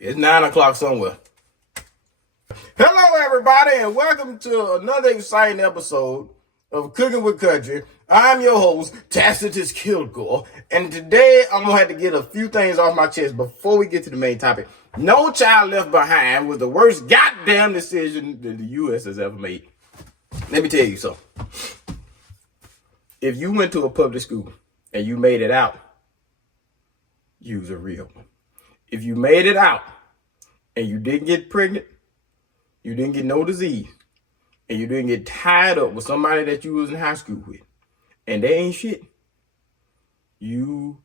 It's 9 o'clock somewhere. Hello, everybody, and welcome to another exciting episode of Cooking with Country. I'm your host, Tacitus Kilgore, and today I'm going to have to get a few things off my chest before we get to the main topic. No Child Left Behind was the worst goddamn decision that the U.S. has ever made. Let me tell you something. If you went to a public school and you made it out, you was a real one. If you made it out and you didn't get pregnant, you didn't get no disease, and you didn't get tied up with somebody that you was in high school with, and they ain't shit, you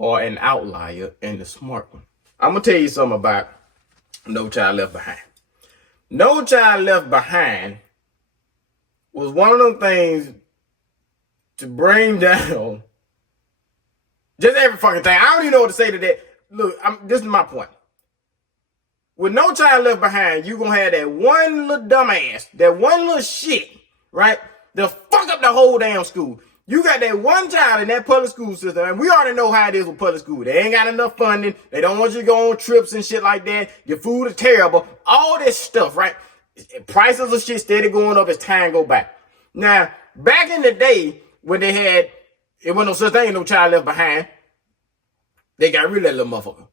are an outlier and the smart one. I'm going to tell you something about No Child Left Behind. No Child Left Behind was one of them things to bring down just every fucking thing. I don't even know what to say to that. Look, this is my point. With No Child Left Behind, you're going to have that one little dumbass, that one little shit, right? To fuck up the whole damn school. You got that one child in that public school system, and we already know how it is with public school. They ain't got enough funding. They don't want you to go on trips and shit like that. Your food is terrible. All this stuff, right? Prices of shit steady going up as time go by. Now, back in the day, when they had, it wasn't no such thing, No Child Left Behind, they got rid of that little motherfucker.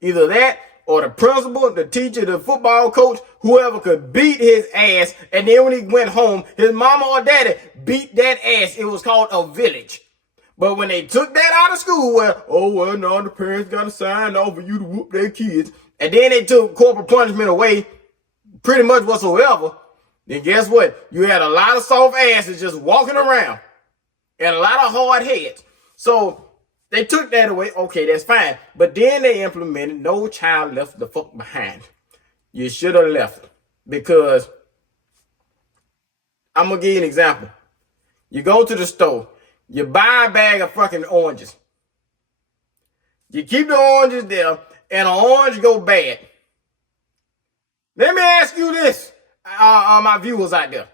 Either that, or the principal, the teacher, the football coach, whoever could beat his ass, and then when he went home, his mama or daddy beat that ass. It was called a village. But when they took that out of school, no, the parents got to sign off for you to whoop their kids, and then they took corporal punishment away, pretty much whatsoever, then guess what? You had a lot of soft asses just walking around, and a lot of hard heads. So they took that away. Okay, that's fine. But then they implemented No Child Left the fuck Behind. You should have left. Because I'm going to give you an example. You go to the store. You buy a bag of fucking oranges. You keep the oranges there, and an orange go bad. Let me ask you this, my viewers out there.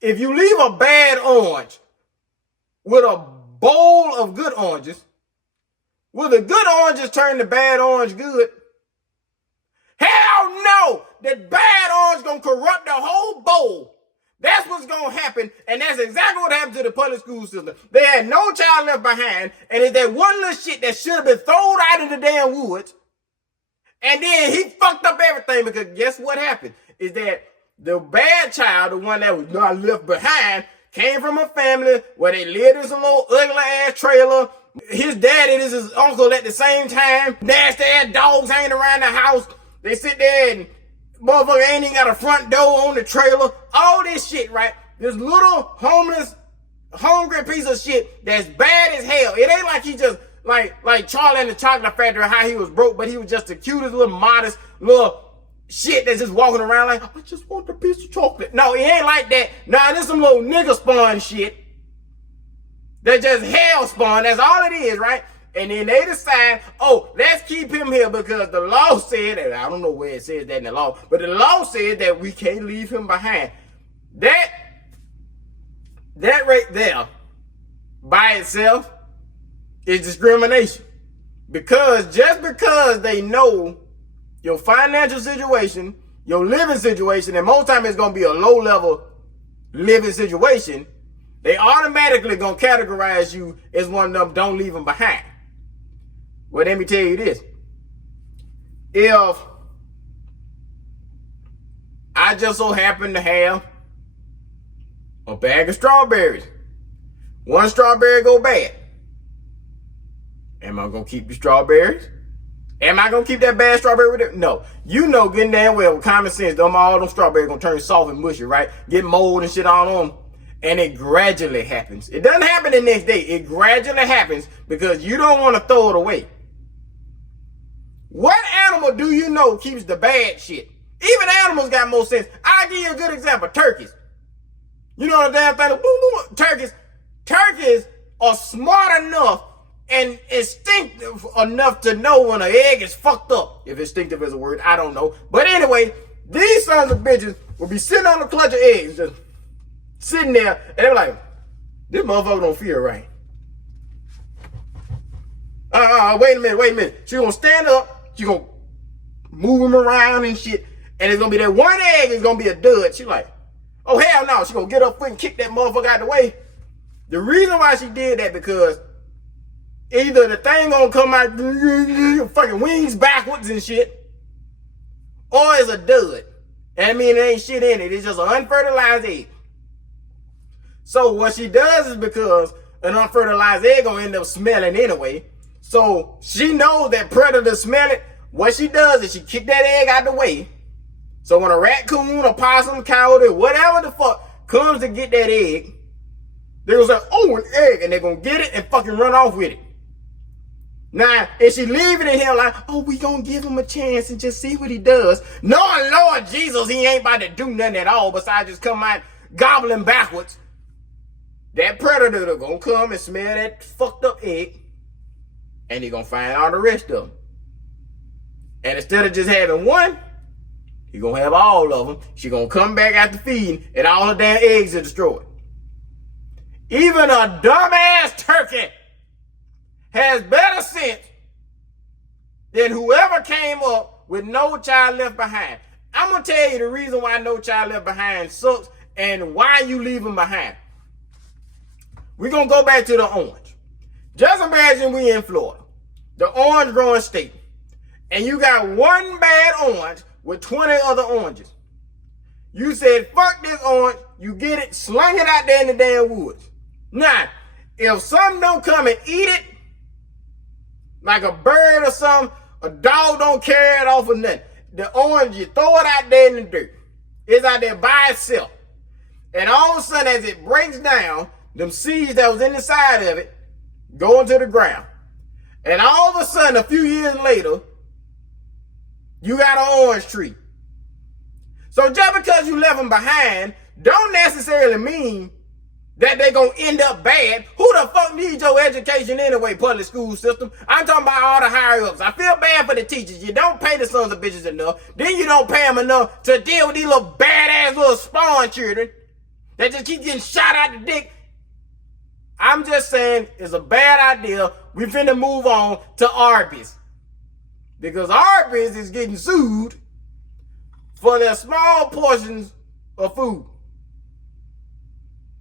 If you leave a bad orange with a bowl of good oranges, will the good oranges turn the bad orange good? Hell no! That bad orange gonna corrupt the whole bowl. That's what's gonna happen, and that's exactly what happened to the public school system. They had No Child Left Behind, and it's that one little shit that should have been thrown out in the damn woods, and then he fucked up everything, because guess what happened? Is that the bad child, the one that was not left behind, came from a family where they lived in some little ugly ass trailer. His daddy is his uncle at the same time. Nasty ass dogs hanging around the house. They sit there and motherfucker ain't even got a front door on the trailer. All this shit, right? This little homeless, hungry piece of shit that's bad as hell. It ain't like he just like Charlie and the Chocolate Factory, how he was broke, but he was just the cutest little modest little shit that's just walking around like, I just want a piece of chocolate. No, he ain't like that. Nah, this some little nigga spawn shit. That just hell spawn. That's all it is, right? And then they decide, let's keep him here because the law said, and I don't know where it says that in the law, but the law said that we can't leave him behind. That right there, by itself, is discrimination. Because just because they know your financial situation, your living situation, and most time it's going to be a low-level living situation, they automatically going to categorize you as one of them, don't leave them behind. Well, let me tell you this. If I just so happen to have a bag of strawberries, one strawberry go bad, am I going to keep the strawberries? Am I going to keep that bad strawberry with it? No. You know good and damn well with common sense, all them strawberries going to turn soft and mushy, right? Get mold and shit all on them. And it gradually happens. It doesn't happen the next day. It gradually happens because you don't want to throw it away. What animal do you know keeps the bad shit? Even animals got more sense. I'll give you a good example. Turkeys. You know the damn thing? Turkeys are smart enough and instinctive enough to know when an egg is fucked up. If instinctive is a word, I don't know. But anyway, these sons of bitches will be sitting on a clutch of eggs, just sitting there, and they're like, this motherfucker don't feel right. Wait a minute. She gonna stand up, she gonna move them around and shit. And it's gonna be that one egg is gonna be a dud. She like, oh hell no, she gonna get her foot and kick that motherfucker out the way. The reason why she did that because either the thing gonna come out fucking wings backwards and shit, or it's a dud. And I mean, there ain't shit in it. It's just an unfertilized egg. So what she does is because an unfertilized egg gonna end up smelling anyway. So she knows that predators smell it. What she does is she kick that egg out the way. So when a raccoon, a possum, coyote, whatever the fuck comes to get that egg, they're gonna say, oh, an egg, and they're gonna get it and fucking run off with it. Now, if she leave it in here like, oh, we gonna give him a chance and just see what he does. No, Lord Jesus, he ain't about to do nothing at all besides just come out gobbling backwards. That predator gonna come and smell that fucked up egg, and he gonna find all the rest of them. And instead of just having one, he gonna have all of them. She gonna come back after feeding, and all her damn eggs are destroyed. Even a dumbass turkey has better sense than whoever came up with No Child Left Behind. I'm gonna tell you the reason why No Child Left Behind sucks and why you leave them behind. We're gonna go back to the orange. Just imagine we in Florida, the orange growing state, and you got one bad orange with 20 other oranges. You said, fuck this orange, you get it, sling it out there in the damn woods. Now, if something don't come and eat it, like a bird or something, a dog don't carry it off or nothing. The orange, you throw it out there in the dirt. It's out there by itself. And all of a sudden, as it breaks down, them seeds that was in the side of it go into the ground. And all of a sudden, a few years later, you got an orange tree. So just because you left them behind, don't necessarily mean that they gonna end up bad. Who the fuck needs your education anyway, public school system? I'm talking about all the higher ups. I feel bad for the teachers. You don't pay the sons of bitches enough. Then you don't pay them enough to deal with these little badass little spawn children that just keep getting shot out the dick. I'm just saying it's a bad idea. We finna move on to Arbys. Because Arbys is getting sued for their small portions of food.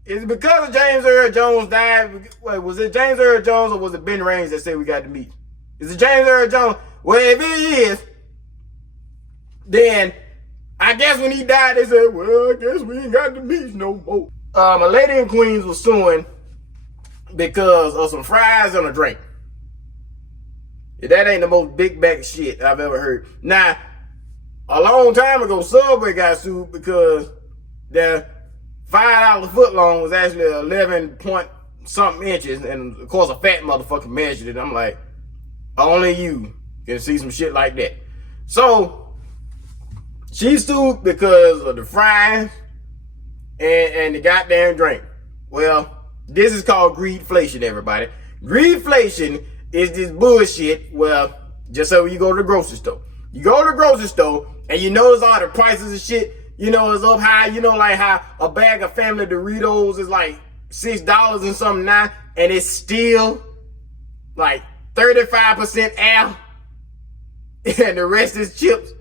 Is it because of James Earl Jones died? Wait, was it James Earl Jones or was it Ben Raines that said we got the meat? Is it James Earl Jones? Well, if it is, then I guess when he died, they said, well, I guess we ain't got the meat no more. A lady in Queens was suing because of some fries and a drink. That ain't the most big back shit I've ever heard. Now, a long time ago, Subway got sued because their $5 foot long was actually 11 point something inches, and of course a fat motherfucker measured it. I'm like, only you can see some shit like that. So she sued because of the fries and the goddamn drink. Well, this is called greedflation, everybody. Greedflation is this bullshit. Well, just so you go to the grocery store. You go to the grocery store and you notice all the prices of shit. You know, it's up high. You know, like how a bag of Family Doritos is like $6 and something now, and it's still like 35% air, and the rest is chips.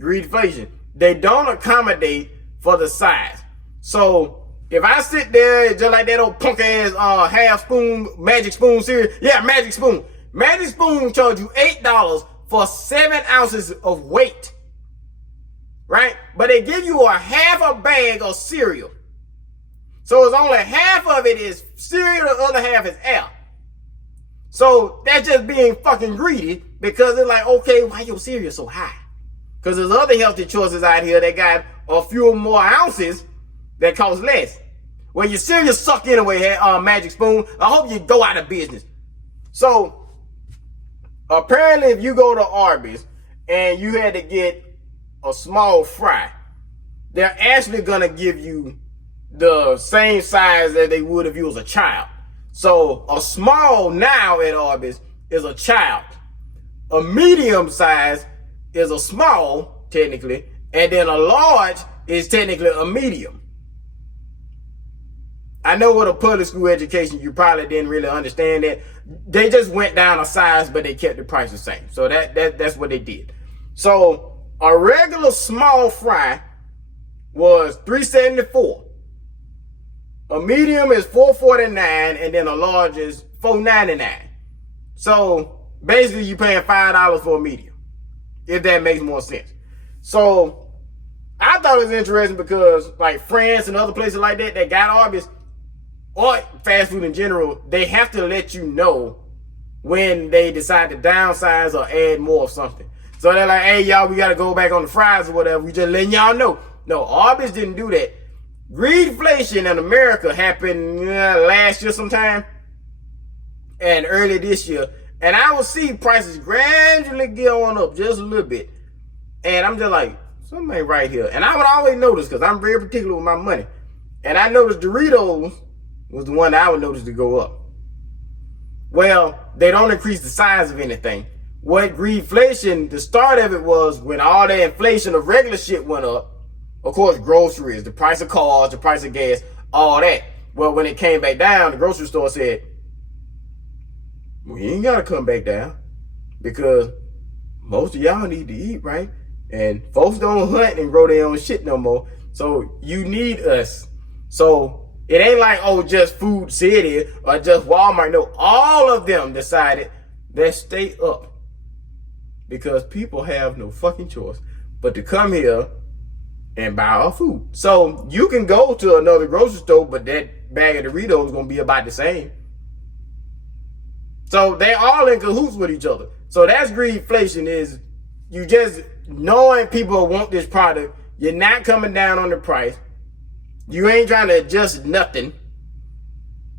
Greedflation. They don't accommodate for the size. So if I sit there just like that old punk ass half spoon Magic Spoon cereal, yeah, Magic Spoon. Magic Spoon charge you $8 for 7 ounces of weight. Right? But they give you a half a bag of cereal. So it's only half of it is cereal, the other half is air. So that's just being fucking greedy, because it's like, okay, why your cereal so high? Because there's other healthy choices out here that got a few more ounces that cost less. Well, your cereal suck anyway, Magic Spoon. I hope you go out of business. So apparently if you go to Arbys and you had to get a small fry, they're actually gonna give you the same size that they would if you was a child. So a small now at Arbys is a child. A medium size is a small, technically, and then a large is technically a medium. I know with a public school education, you probably didn't really understand that. They just went down a size, but they kept the price the same. So that's what they did. So a regular small fry was $3.74. A medium is $4.49, and then a large is $4.99. So basically, you're paying $5 for a medium, if that makes more sense. So I thought it was interesting because, like, France and other places like that got Arbys, or fast food in general, they have to let you know when they decide to downsize or add more of something. So they're like, hey, y'all, we got to go back on the fries or whatever. We just letting y'all know. No, Arbys didn't do that. Greedflation in America happened last year sometime and early this year. And I will see prices gradually get on up just a little bit. And I'm just like, something ain't right here. And I would always notice because I'm very particular with my money. And I noticed Doritos was the one that I would notice to go up. Well, they don't increase the size of anything. What greedflation, the start of it was when all the inflation of regular shit went up. Of course, groceries, the price of cars, the price of gas, all that. Well, when it came back down, the grocery store said, we ain't got to come back down because most of y'all need to eat, right? And folks don't hunt and grow their own shit no more. So you need us. So it ain't like, oh, just Food City or just Walmart. No, all of them decided let's stay up because people have no fucking choice but to come here and buy our food. So you can go to another grocery store, but that bag of Doritos is going to be about the same. So they all in cahoots with each other. So that's greedflation, is you just knowing people want this product. You're not coming down on the price. You ain't trying to adjust nothing.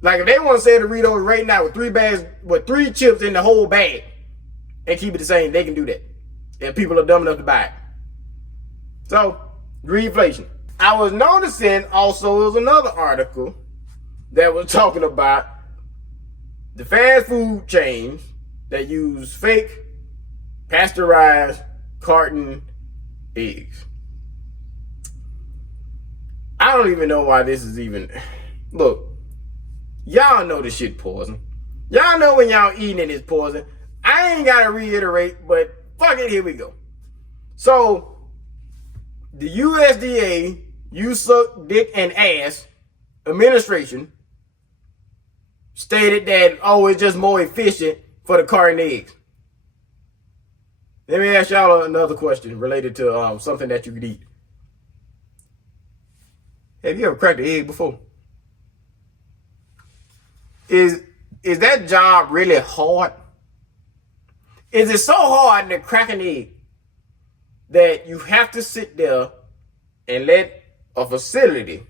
Like if they want to sell Doritos right now with 3 bags, with 3 chips in the whole bag and keep it the same, they can do that. If people are dumb enough to buy it. So, greedflation. I was noticing also there was another article that was talking about the fast food chains that use fake pasteurized carton eggs. I don't even know why this is even. Look, y'all know this shit poison. Y'all know when y'all eating it is poison. I ain't gotta reiterate, but fuck it, here we go. So, the USDA, You Suck Dick and Ass Administration, stated that, oh, it's just more efficient for the carton eggs. Let me ask y'all another question related to something that you could eat. Have you ever cracked an egg before? Is that job really hard? Is it so hard to crack an egg that you have to sit there and let a facility,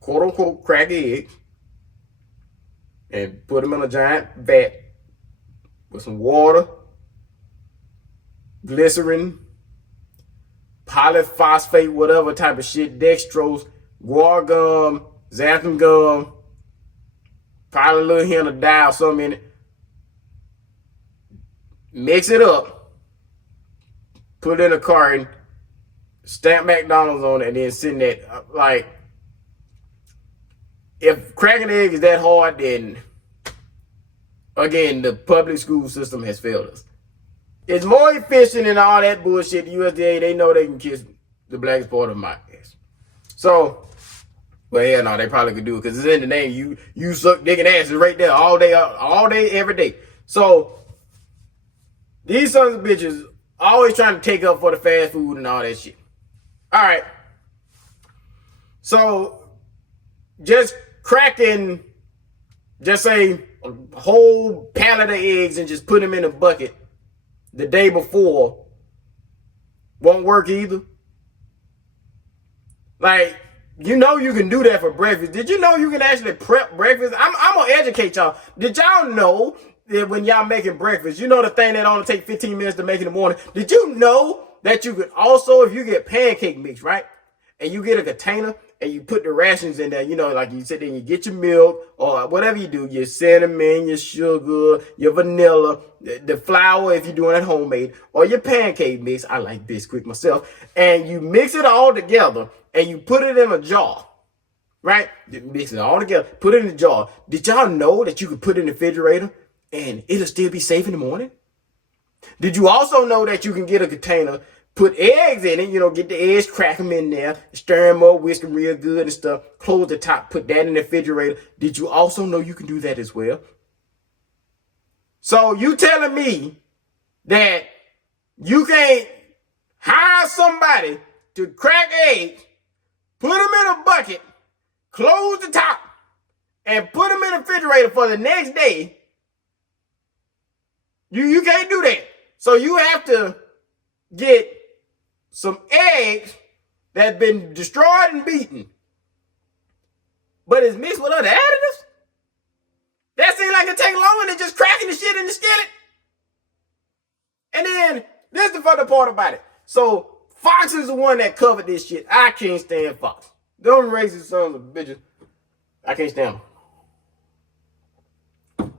quote unquote, crack eggs and put them in a giant vat with some water, glycerin, polyphosphate, whatever type of shit, dextrose, guar gum, xanthan gum, probably a little hint of dye or something in it. Mix it up, put it in a carton, stamp McDonald's on it, and then send that. Like, if cracking an egg is that hard, then again, the public school system has failed us. It's more efficient than all that bullshit. The USDA, they know they can kiss the blackest part of my ass. So, well, yeah, no, they probably could do it because it's in the name. You suck dick and ass is right there all day, every day. So, these sons of bitches always trying to take up for the fast food and all that shit. All right. So, just cracking, just say a whole pallet of eggs and just put them in a bucket the day before won't work either. Like, you know you can do that for breakfast. Did you know you can actually prep breakfast? I'm going to educate y'all. Did y'all know that when y'all making breakfast, you know the thing that only take 15 minutes to make in the morning? Did you know that you could also, if you get pancake mix, right? And you get a container and you put the rations in there, you know, like you sit there and you get your milk or whatever you do, your cinnamon, your sugar, your vanilla, the flour if you're doing it homemade, or your pancake mix. I like Bisquick myself. And you mix it all together and you put it in a jar. right? Mix it all together, put it in a jar. Did y'all know that you could put it in the refrigerator and it'll still be safe in the morning? Did you also know that you can get a container, put eggs in it, get the eggs, crack them in there, stir them up, whisk them real good and stuff, close the top, put that in the refrigerator. Did you also know you can do that as well? So you telling me that you can't hire somebody to crack eggs, put them in a bucket, close the top, and put them in the refrigerator for the next day? You can't do that. So you have to get some eggs that's been destroyed and beaten, but it's mixed with other additives? That seems like it takes longer than just cracking the shit in the skillet. And then, this is the funny part about it. So, Fox is the one that covered this shit. I can't stand Fox. Them racist sons of bitches. I can't stand them.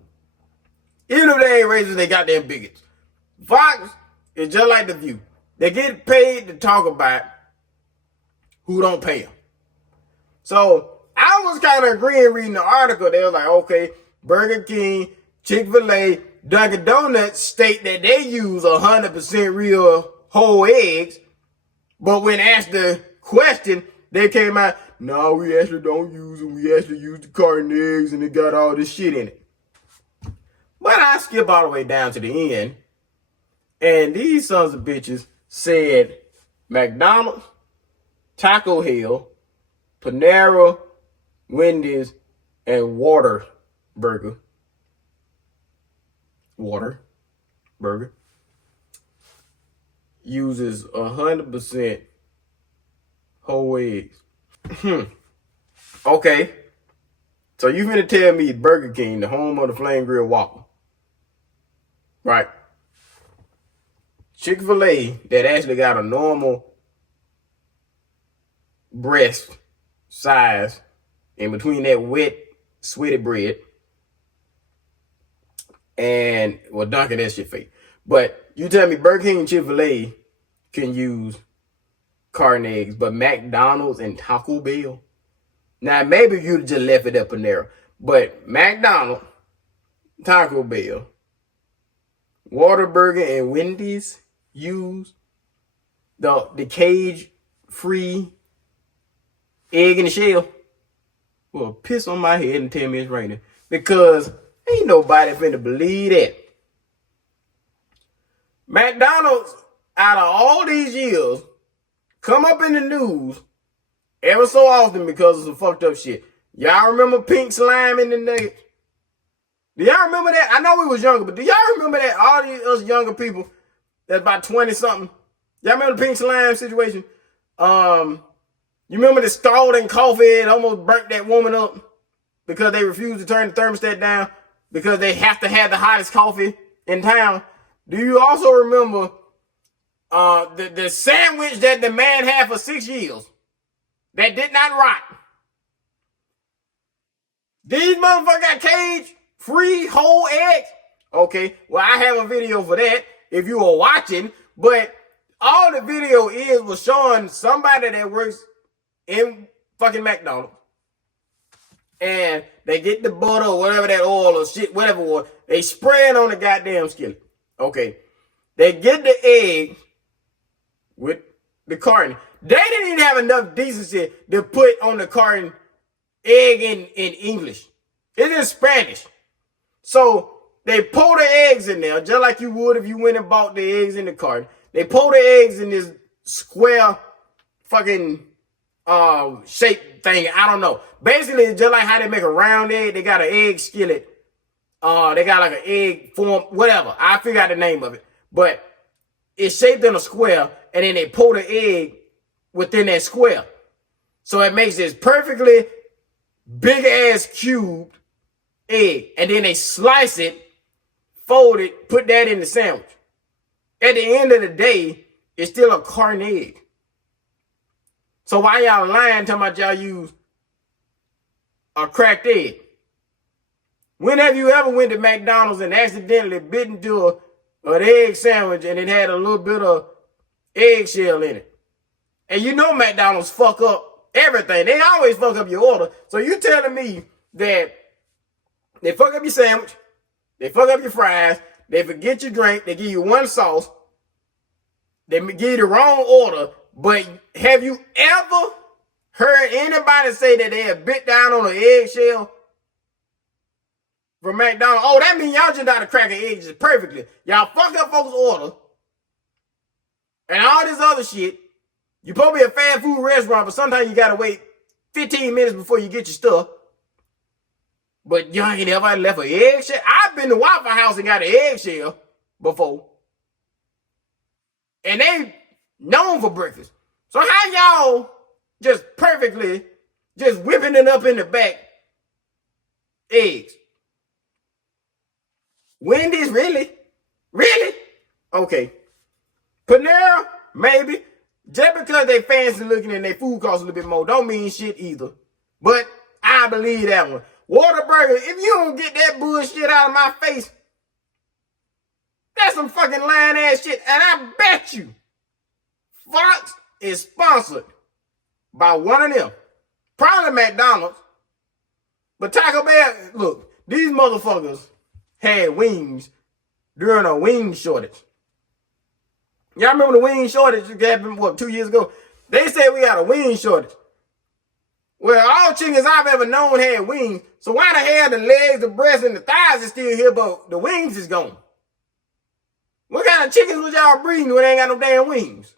Even if they ain't racist, they goddamn bigots. Fox is just like The View. They get paid to talk about who don't pay them. So, I was kind of agreeing reading the article. They was like, okay, Burger King, Chick-fil-A, Dunkin' Donuts state that they use 100% real whole eggs. But when asked the question, they came out, no, we actually don't use them. We actually use the carton eggs and it got all this shit in it. But I skip all the way down to the end. And these sons of bitches said McDonald's, Taco Hell, Panera, Wendy's, and Water Burger uses 100% whole eggs. Okay. So you finna tell me Burger King, the home of the Flame Grill Whopper, right? Chick-fil-A, that actually got a normal breast size in between that wet, sweaty bread, and, well, Dunkin', that shit fake. But you tell me Burger King and Chick-fil-A can use carton eggs, but McDonald's and Taco Bell? Now, maybe you'd just left it at Panera, but McDonald's, Taco Bell, Whataburger, and Wendy's use the cage-free egg in the shell? Well, piss on my head and tell me it's raining, because ain't nobody finna believe that. McDonald's, out of all these years, come up in the news ever so often because of some fucked up shit. Y'all remember pink slime in the nuggets? Do y'all remember that? I know we was younger, but do y'all remember that? All these us younger people that's about 20-something. Y'all remember the pink slime situation? You remember the scalding coffee and almost burnt that woman up because they refused to turn the thermostat down because they have to have the hottest coffee in town? Do you also remember the sandwich that the man had for 6 years that did not rot? These motherfuckers got cage-free whole eggs. Okay, well, I have a video for that if you are watching, but all the video was showing somebody that works in fucking McDonald's, and they get the butter or whatever that oil or shit, whatever it was, they spray it on the goddamn skillet. Okay, they get the egg with the carton. They didn't even have enough decency to put on the carton egg in English. It's in Spanish. So they pour the eggs in there just like you would if you went and bought the eggs in the carton. They pour the eggs in this square fucking shape thing. I don't know. Basically, it's just like how they make a round egg. They got an egg skillet. They got like an egg form, whatever. I figure out the name of it. But it's shaped in a square, and then they pour the egg within that square. So it makes this perfectly big-ass cubed egg. And then they slice it, fold it, put that in the sandwich. At the end of the day, it's still a carton egg. So why y'all lying talking about y'all use a cracked egg? When have you ever went to McDonald's and accidentally bit into an egg sandwich and it had a little bit of eggshell in it? And you know McDonald's fuck up Everything. They always fuck up your order. So you telling me that they fuck up your sandwich, they fuck up your fries, they forget your drink, they give you one sauce, they give you the wrong order, but have you ever heard anybody say that they have bit down on an eggshell from McDonald's? Oh, that means y'all just got to crack an egg just perfectly. Y'all fucked up folks' order and all this other shit. You probably a fast food restaurant, but sometimes you got to wait 15 minutes before you get your stuff. But y'all ain't ever left an eggshell. I've been to Waffle House and got an eggshell before. And they known for breakfast. So how y'all just perfectly just whipping it up in the back eggs? Wendy's, really? Really? Okay. Panera, maybe. Just because they fancy looking and their food costs a little bit more don't mean shit either. But I believe that one. Whataburger, if you don't get that bullshit out of my face, that's some fucking lying ass shit. And I bet you Fox is sponsored by one of them. Probably McDonald's. But Taco Bell, look, these motherfuckers had wings during a wing shortage. Y'all remember the wing shortage that happened, what, 2 years ago? They said we got a wing shortage. Well, all chickens I've ever known had wings. So why the hell the legs, the breasts, and the thighs is still here, but the wings is gone? What kind of chickens was y'all breeding when they ain't got no damn wings?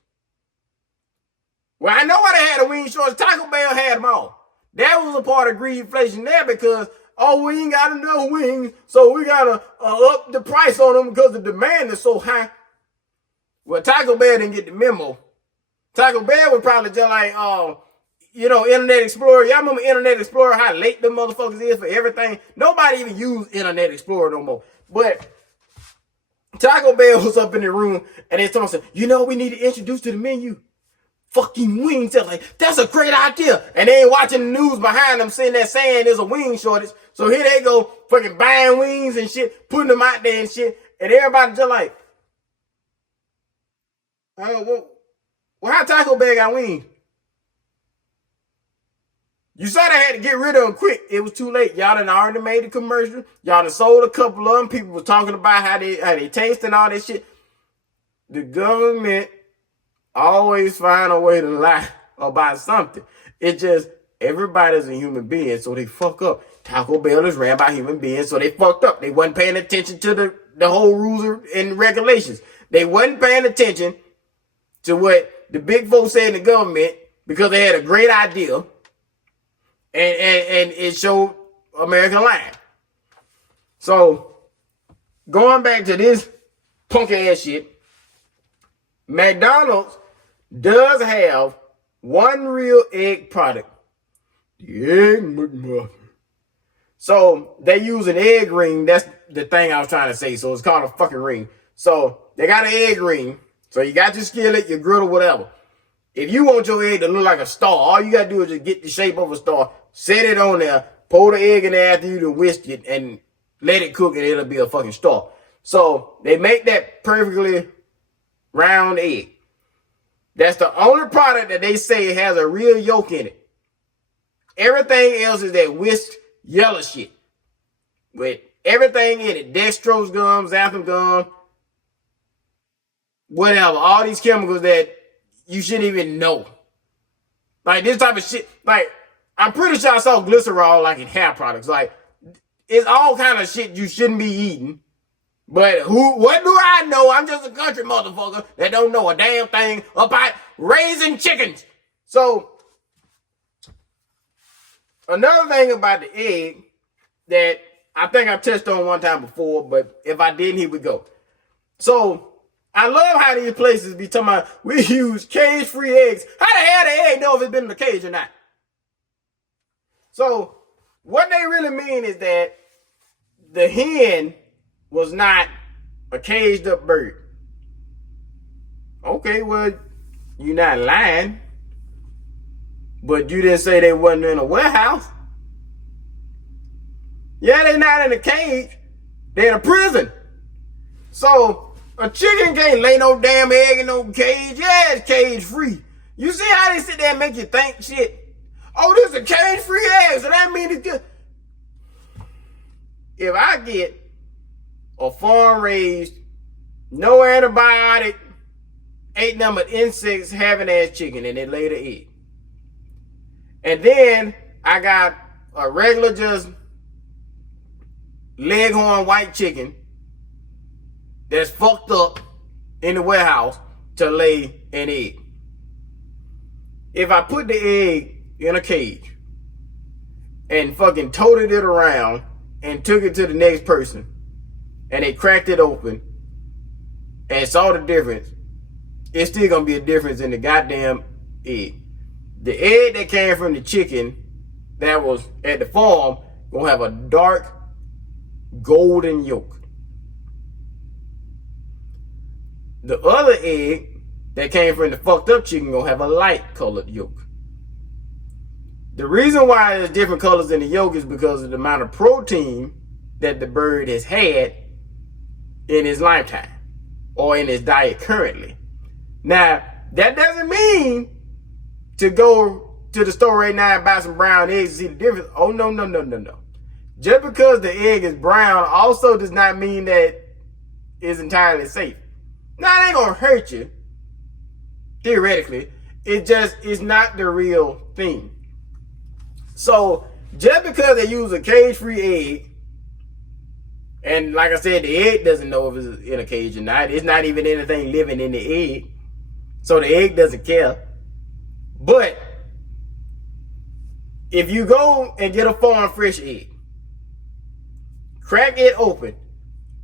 Well, I know why they had a wing shortage. Taco Bell had them all. That was a part of greedflation there because, oh, we ain't got enough wings, so we got to up the price on them because the demand is so high. Well, Taco Bell didn't get the memo. Taco Bell was probably just like, Internet Explorer. Y'all remember Internet Explorer, how late them motherfuckers is for everything? Nobody even use Internet Explorer no more. But Taco Bell was up in the room and they told us, we need to introduce to the menu fucking wings. They're like, that's a great idea. And they ain't watching the news behind them saying that saying there's a wing shortage. So here they go fucking buying wings and shit, putting them out there and shit. And everybody just like, well, how Taco Bell got wings? You said I had to get rid of them quick. It was too late. Y'all done already made a commercial. Y'all done sold a couple of them. People were talking about how they taste and all that shit. The government always find a way to lie about something. It's just everybody's a human being, so they fuck up. Taco Bell is ran by human beings, so they fucked up. They wasn't paying attention to the whole rules and regulations. They wasn't paying attention to what the big folks said in the government because they had a great idea. And it showed American lying. So, going back to this punk ass shit, McDonald's does have one real egg product. The Egg McMuffin. So, they use an egg ring. That's the thing I was trying to say. So, it's called a fucking ring. So, they got an egg ring. So, you got your skillet, your griddle, whatever. If you want your egg to look like a star, all you got to do is just get the shape of a star, set it on there, pour the egg in there after you done whisked it, and let it cook, and it'll be a fucking star. So they make that perfectly round egg. That's the only product that they say has a real yolk in it. Everything else is that whisked yellow shit with everything in it. Dextrose gum, xanthan gum, whatever. All these chemicals that you shouldn't even know. Like this type of shit. Like, I'm pretty sure I saw glycerol like in hair products. Like, it's all kind of shit you shouldn't be eating. But what do I know? I'm just a country motherfucker that don't know a damn thing about raising chickens. So, another thing about the egg that I think I touched on one time before, but if I didn't, here we go. So, I love how these places be talking about we use cage-free eggs. How the hell the egg know if it's been in the cage or not? So, what they really mean is that the hen was not a caged-up bird. Okay, well, you're not lying. But you didn't say they wasn't in a warehouse. Yeah, they not in a cage. They in a prison. So, a chicken can't lay no damn egg in no cage. Yeah, it's cage free. You see how they sit there and make you think shit? Oh, this is a cage-free egg, so that means it's good. If I get a farm-raised, no antibiotic, ain't nothing but insects having ass chicken and it lay the egg. And then I got a regular just leghorn white chicken that's fucked up in the warehouse to lay an egg. If I put the egg in a cage and fucking toted it around and took it to the next person and they cracked it open and saw the difference, it's still gonna be a difference in the goddamn egg. The egg that came from the chicken that was at the farm gonna have a dark golden yolk. The other egg that came from the fucked up chicken gonna have a light colored yolk. The reason why there's different colors in the yolk is because of the amount of protein that the bird has had in his lifetime or in his diet currently. Now, that doesn't mean to go to the store right now and buy some brown eggs to see the difference. Oh, no. Just because the egg is brown also does not mean that it's entirely safe. Now, it ain't gonna hurt you, theoretically. It's not the real thing. So, just because they use a cage-free egg, and like I said, the egg doesn't know if it's in a cage or not. It's not even anything living in the egg. So the egg doesn't care. But if you go and get a farm fresh egg, crack it open,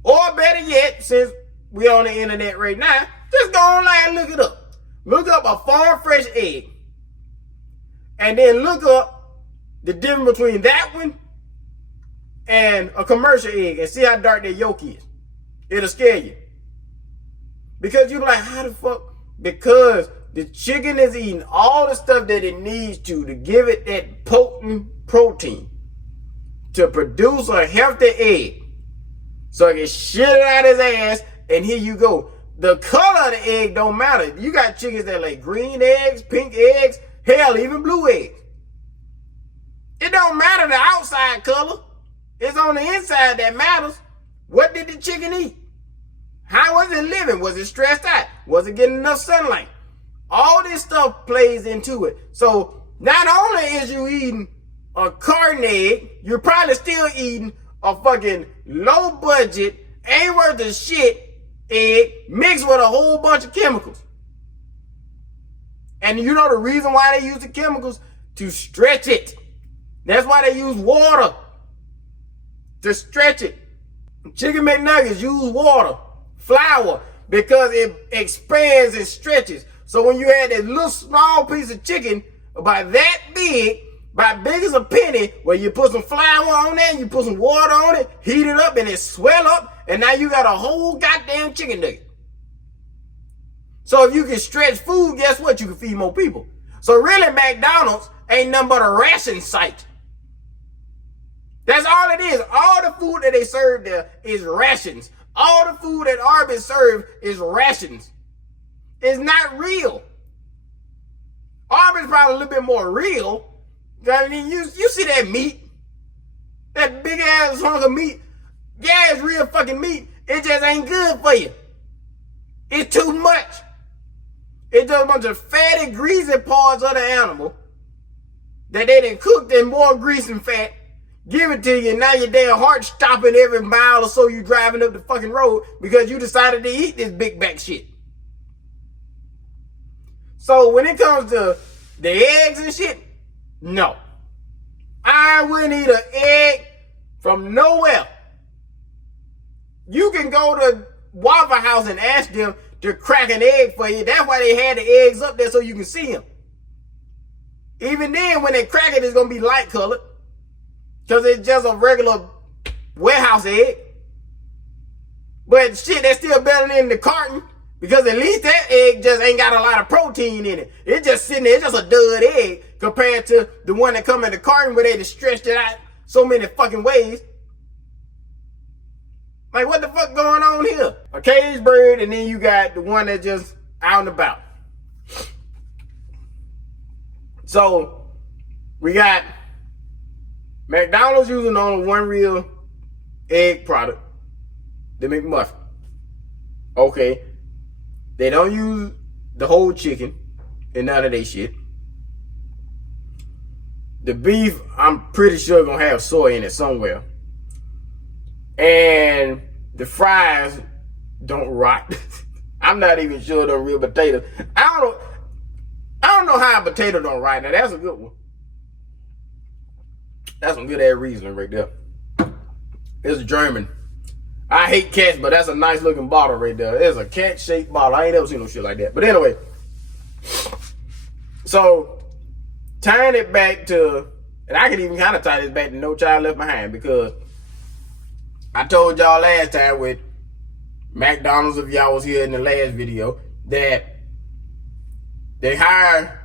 or better yet, since we're on the internet right now, just go online and look it up. Look up a farm fresh egg. And then look up the difference between that one and a commercial egg and see how dark that yolk is. It'll scare you. Because you're like, how the fuck? Because the chicken is eating all the stuff that it needs to give it that potent protein to produce a healthy egg. So it can shit it out his ass, and here you go. The color of the egg don't matter. You got chickens that lay green eggs, pink eggs, hell, even blue eggs. It don't matter the outside color. It's on the inside that matters. What did the chicken eat? How was it living? Was it stressed out? Was it getting enough sunlight? All this stuff plays into it. So not only is you eating a carton egg, you're probably still eating a fucking low budget, ain't worth a shit egg mixed with a whole bunch of chemicals. And you know the reason why they use the chemicals? To stretch it. That's why they use water. To stretch it. Chicken McNuggets use water, flour, because it expands and stretches. So when you had that little small piece of chicken about that big, about big as a penny, where you put some flour on there, you put some water on it, heat it up, and it swell up, and now you got a whole goddamn chicken nugget. So if you can stretch food, guess what? You can feed more people. So really, McDonald's ain't nothing but a ration site. That's all it is. All the food that they serve there is rations. All the food that Arbys serve is rations. It's not real. Arbys probably a little bit more real. I mean, you see that meat? That big ass hunk of meat? Yeah, it's real fucking meat. It just ain't good for you. It's too much. It's just a bunch of fatty, greasy parts of the animal that they done cooked in more grease and fat. Give it to you, and now your damn heart stopping every mile or so you driving up the fucking road because you decided to eat this big back shit. So when it comes to the eggs and shit, no. I wouldn't eat an egg from nowhere. You can go to Waffle House and ask them to crack an egg for you. That's why they had the eggs up there so you can see them. Even then, when they crack it, it's going to be light colored. Because it's just a regular warehouse egg. But shit, that's still better than the carton. Because at least that egg just ain't got a lot of protein in it. It's just sitting there, it's just a dud egg compared to the one that come in the carton where they just stretched it out so many fucking ways. Like, what the fuck going on here? A caged bird, and then you got the one that's just out and about. So, We got McDonald's using only one real egg product, the McMuffin. Okay. They don't use the whole chicken and none of that shit. The beef, I'm pretty sure gonna have soy in it somewhere. And the fries don't rot. I'm not even sure they're real potatoes. I don't know how a potato don't rot. Now that's a good one. That's some good ass reasoning right there. It's German. I hate cats, but that's a nice looking bottle right there. It's a cat shaped bottle. I ain't ever seen no shit like that. But anyway, so tying it back to, and I can even kind of tie this back to No Child Left Behind, because I told y'all last time with McDonald's, if y'all was here in the last video, that they hire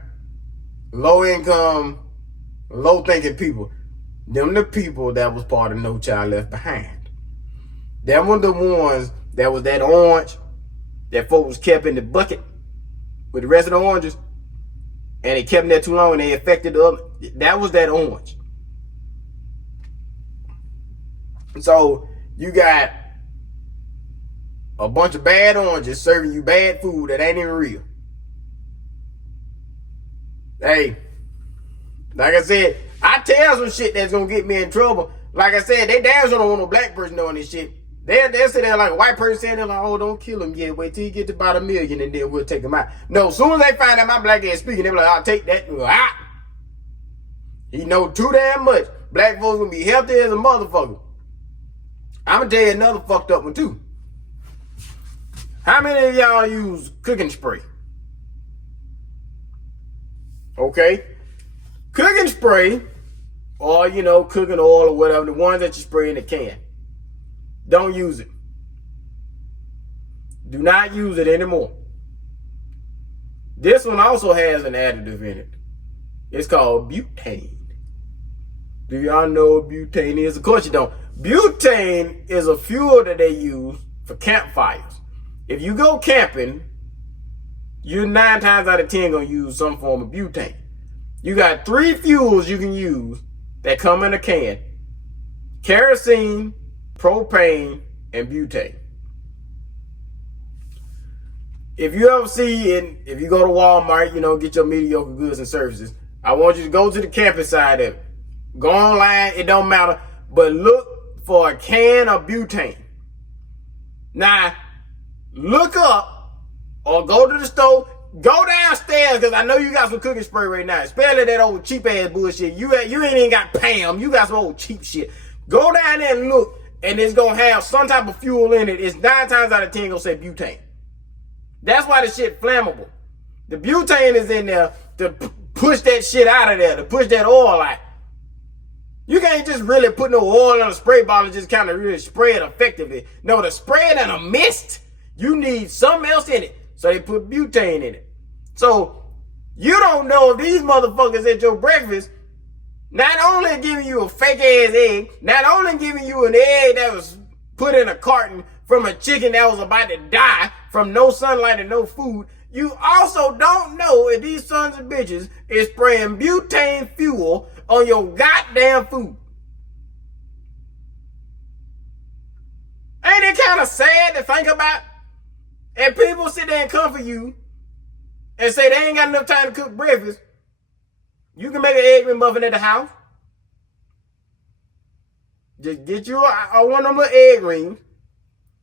low income, low thinking people. Them the people that was part of No Child Left Behind. Them were the ones that was that orange that folks kept in the bucket with the rest of the oranges, and they kept them there too long and they affected the other. That was that orange. So you got a bunch of bad oranges serving you bad food that ain't even real. Hey, like I said, I tell some shit that's gonna get me in trouble. Like I said, they damn sure don't want no black person knowing this shit. They'll sit there like a white person saying, they're like, oh, don't kill him yet. Wait till you get to about 1 million and then we'll take him out. No, as soon as they find out my black ass speaking, they'll be like, I'll take that. Ah! He know too damn much. Black folks gonna be healthy as a motherfucker. I'm gonna tell you another fucked up one too. How many of y'all use cooking spray? Okay. Cooking spray, or cooking oil or whatever, the ones that you spray in the can. Don't use it. Do not use it anymore. This one also has an additive in it. It's called butane. Do y'all know what butane is? Of course you don't. Butane is a fuel that they use for campfires. If you go camping, you're 9 times out of 10 gonna use some form of butane. You got 3 fuels you can use that come in a can: kerosene, propane, and butane. If you ever see, and if you go to Walmart, get your mediocre goods and services, I want you to go to the camping side of it. Go online, it don't matter, but look for a can of butane. Now, look up or go to the store, go downstairs, because I know you got some cooking spray right now, especially that old cheap ass bullshit. You ain't even got Pam, you got some old cheap shit. Go down there and look, and it's gonna have some type of fuel in it. It's 9 times out of 10 gonna say butane. That's why the shit flammable. The butane is in there to push that shit out of there, to push that oil out. You can't just really put no oil in a spray bottle and just kind of really spray it effectively. No, to spray it in a mist, you need something else in it. So they put butane in it. So you don't know if these motherfuckers at your breakfast not only giving you a fake ass egg, not only giving you an egg that was put in a carton from a chicken that was about to die from no sunlight and no food, you also don't know if these sons of bitches is spraying butane fuel on your goddamn food. Ain't it kind of sad to think about? And people sit there and comfort you and say they ain't got enough time to cook breakfast. You can make an egg McMuffin at the house. Just get you one of them little egg rings.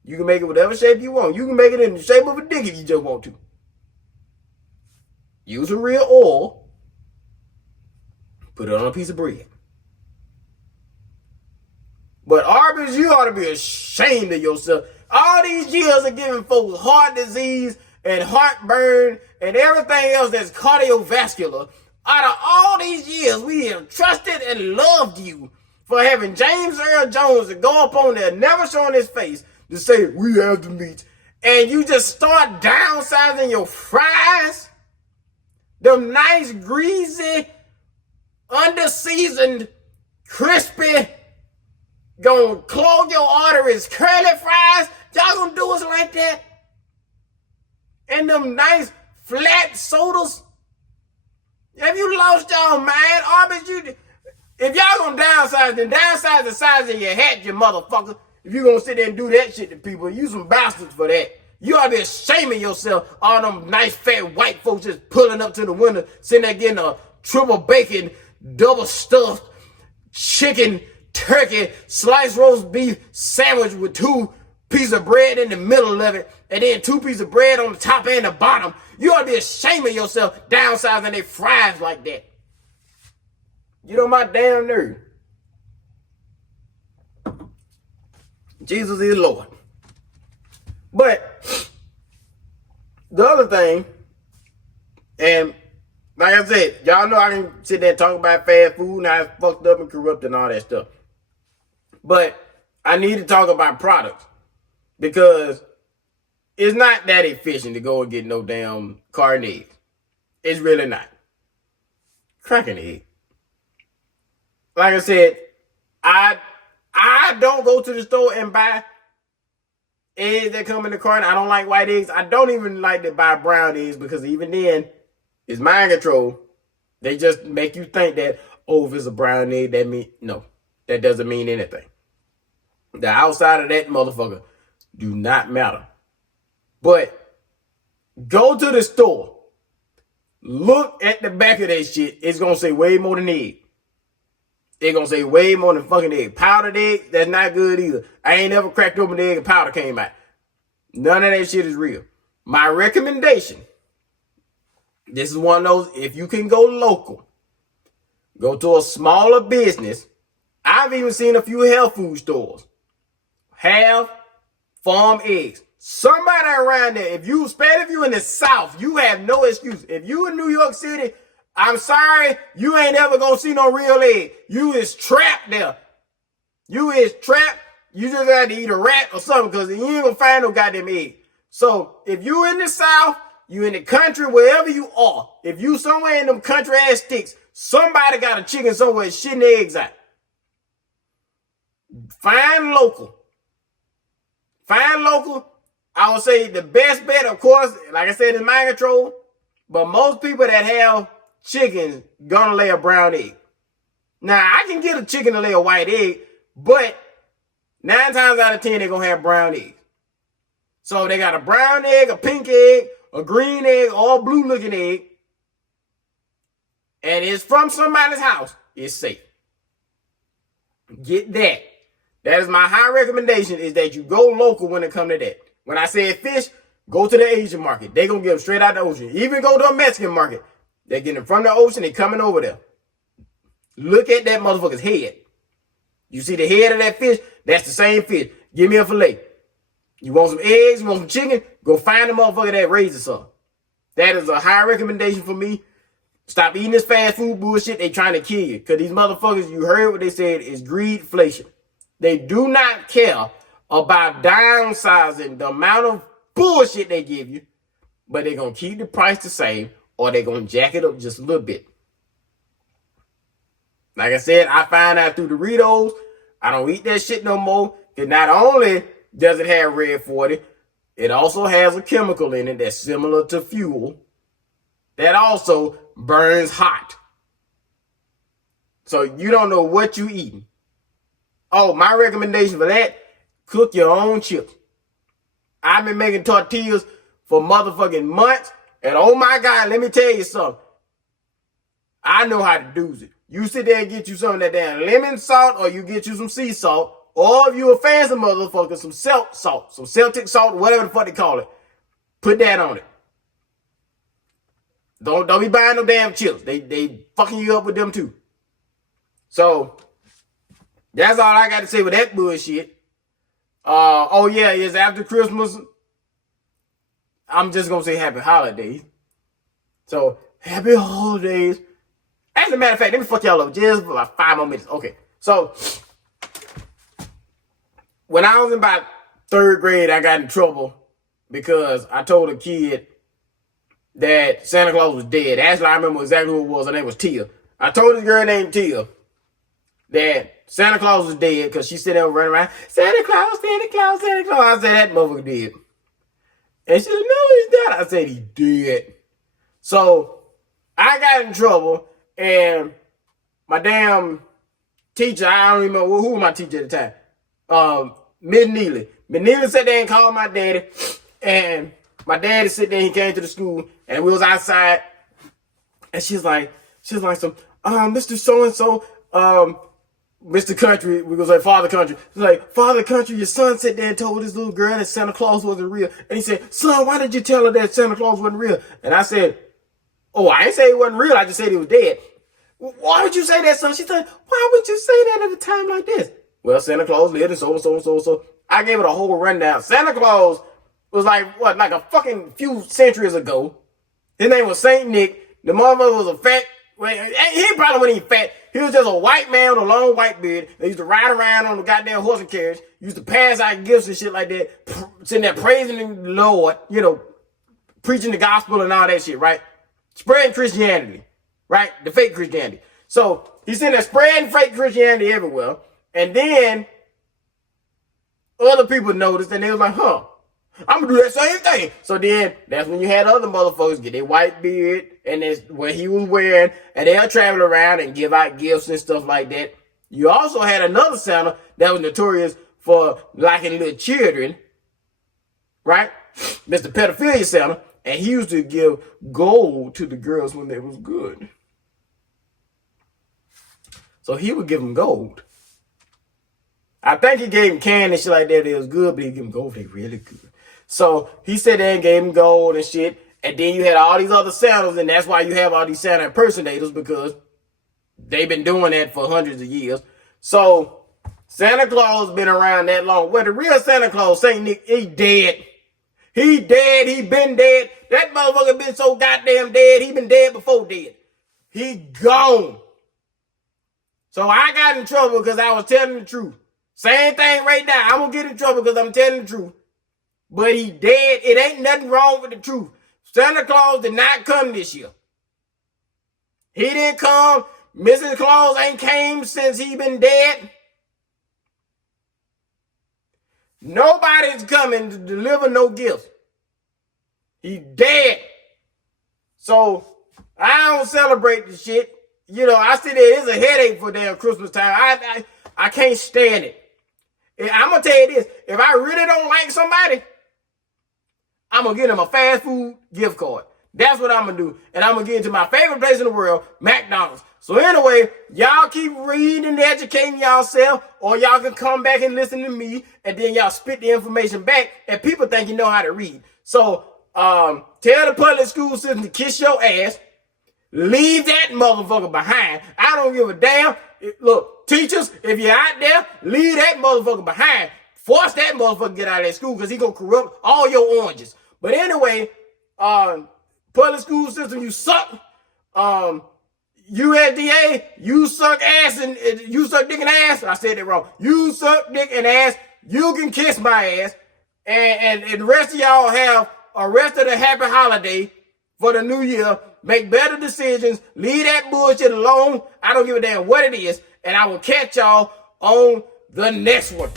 You can make it whatever shape you want. You can make it in the shape of a dick if you just want to. Use a real oil. Put it on a piece of bread. But Arbys, you ought to be ashamed of yourself. All these years of giving folks heart disease and heartburn and everything else that's cardiovascular. Out of all these years, we have trusted and loved you for having James Earl Jones to go up on there, never showing his face, to say, we have the meat. And you just start downsizing your fries. Them nice, greasy, under-seasoned, crispy, gonna clog your arteries, curly fries. Y'all gonna do us like that? And them nice, flat sodas. Have you lost your mind? Arbys, if y'all gonna downsize, then downsize the size of your hat, you motherfucker. If you gonna sit there and do that shit to people, you some bastards for that. You ought to be ashaming yourself. All them nice fat white folks just pulling up to the window, sitting there getting a triple bacon, double stuffed chicken, turkey, sliced roast beef sandwich with 2 pieces of bread in the middle of it, and then 2 pieces of bread on the top and the bottom. You ought to be ashamed of yourself downsizing their fries like that. You know my damn nerve. Jesus is Lord. But the other thing, and like I said, y'all know I can sit there and talk about fast food and how it's fucked up and corrupt and all that stuff. But I need to talk about products because it's not that efficient to go and get no damn carton eggs. It's really not. Crack an egg. Like I said, I don't go to the store and buy eggs that come in the carton. I don't like white eggs. I don't even like to buy brown eggs because even then, it's mind control. They just make you think that, oh, if it's a brown egg, that mean no. That doesn't mean anything. The outside of that motherfucker do not matter. But go to the store. Look at the back of that shit. It's going to say way more than egg. It's going to say way more than fucking egg. Powdered egg, that's not good either. I ain't never cracked open the egg and powder came out. None of that shit is real. My recommendation, this is one of those, if you can go local, go to a smaller business. I've even seen a few health food stores have farm eggs. Somebody around there, especially if you in the South, you have no excuse. If you in New York City, I'm sorry, you ain't ever gonna see no real egg. You is trapped there. You is trapped. You just got to eat a rat or something because you ain't gonna find no goddamn egg. So if you in the South, you in the country, wherever you are, if you somewhere in them country ass sticks, somebody got a chicken somewhere shitting the eggs out. Find local. Find local. I would say the best bet, of course, like I said, is mind control. But most people that have chickens gonna lay a brown egg. Now, I can get a chicken to lay a white egg, but 9 times out of 10, they're gonna have brown eggs. So they got a brown egg, a pink egg, a green egg, or a blue looking egg. And it's from somebody's house. It's safe. Get that. That is my high recommendation, is that you go local when it comes to that. When I say fish, go to the Asian market. They gonna get them straight out the ocean. Even go to a Mexican market. They get them from the ocean, they coming over there. Look at that motherfucker's head. You see the head of that fish? That's the same fish. Give me a fillet. You want some eggs? You want some chicken? Go find the motherfucker that raises some. That is a high recommendation for me. Stop eating this fast food bullshit. They trying to kill you. Because these motherfuckers, you heard what they said, is greedflation. They do not care about downsizing the amount of bullshit they give you, but they're going to keep the price the same, or they're going to jack it up just a little bit. Like I said, I find out through Doritos, I don't eat that shit no more, because not only does it have red 40, it also has a chemical in it that's similar to fuel that also burns hot. So you don't know what you eating. Oh, my recommendation for that, cook your own chips. I've been making tortillas for motherfucking months, and oh my God, let me tell you something. I know how to do it. You sit there and get you some of that damn lemon salt, or you get you some sea salt, or if you a fancy motherfucker, some salt, some Celtic salt, whatever the fuck they call it. Put that on it. Don't be buying no damn chips. They fucking you up with them too. So that's all I got to say with that bullshit. Oh yeah, it's after Christmas. I'm just gonna say happy holidays. So happy holidays. As a matter of fact, let me fuck y'all up just for like 5 more minutes. Okay, so when I was in about 3rd grade, I got in trouble because I told a kid that Santa Claus was dead. Actually, I remember exactly who it was. Her name was Tia. I told this girl named Tia that Santa Claus was dead because she said they were running around, Santa Claus, Santa Claus, Santa Claus. I said, that motherfucker dead. And she said, no, he's not. I said, he dead. So I got in trouble, and my damn teacher, I don't even know who was my teacher at the time, Miss Neely. Miss Neely sat there and called my daddy, and my daddy sit there, he came to the school, and we was outside, and she's like some, Mr. So-and-so, Mr. Country, we was like Father Country. She's like, Father Country, your son sat there and told this little girl that Santa Claus wasn't real. And he said, son, why did you tell her that Santa Claus wasn't real? And I said, oh, I didn't say he wasn't real. I just said he was dead. Why would you say that, son? She said, why would you say that at a time like this? Well, Santa Claus lived and so and so and so and so. I gave it a whole rundown. Santa Claus was like a fucking few centuries ago. His name was Saint Nick. The motherfucker was a fat, he probably wasn't even fat. He was just a white man with a long white beard. They used to ride around on the goddamn horse and carriage. Used to pass out gifts and shit like that. Sitting there praising the Lord, preaching the gospel and all that shit, right? Spreading Christianity, right? The fake Christianity. So he's sitting there spreading fake Christianity everywhere. And then other people noticed and they was like, I'm gonna do that same thing. So then that's when you had other motherfuckers get their white beard and that's what he was wearing, and they'll travel around and give out gifts and stuff like that. You also had another Santa that was notorious for liking little children, right? Mr. Pedophilia Santa, and he used to give gold to the girls when they was good. So he would give them gold. I think he gave them candy and shit like that. They was good, but he gave them gold. They really good. So he sat there and gave him gold and shit. And then you had all these other Santas, and that's why you have all these Santa impersonators, because they've been doing that for hundreds of years. So Santa Claus been around that long. Well, the real Santa Claus, Saint Nick, he dead. He dead. He been dead. That motherfucker been so goddamn dead. He been dead before dead. He gone. So I got in trouble because I was telling the truth. Same thing right now. I'm going to get in trouble because I'm telling the truth. But he dead. It ain't nothing wrong with the truth. Santa Claus did not come this year. He didn't come. Mrs. Claus ain't came since he been dead. Nobody's coming to deliver no gifts. He dead. So I don't celebrate the shit. I sit there. It's a headache for damn Christmas time. I can't stand it. And I'm going to tell you this. If I really don't like somebody, I'm going to get them a fast food gift card. That's what I'm going to do. And I'm going to get into my favorite place in the world, McDonald's. So anyway, y'all keep reading and educating y'allself, or y'all can come back and listen to me, and then y'all spit the information back, and people think you know how to read. So tell the public school system to kiss your ass. Leave that motherfucker behind. I don't give a damn. Look, teachers, if you're out there, leave that motherfucker behind. Force that motherfucker to get out of that school because he gonna corrupt all your oranges. But anyway, public school system, you suck. USDA, you suck ass and you suck dick and ass. I said that wrong. You suck dick and ass. You can kiss my ass. And the rest of y'all have a rest of the happy holiday for the new year. Make better decisions. Leave that bullshit alone. I don't give a damn what it is. And I will catch y'all on the next one.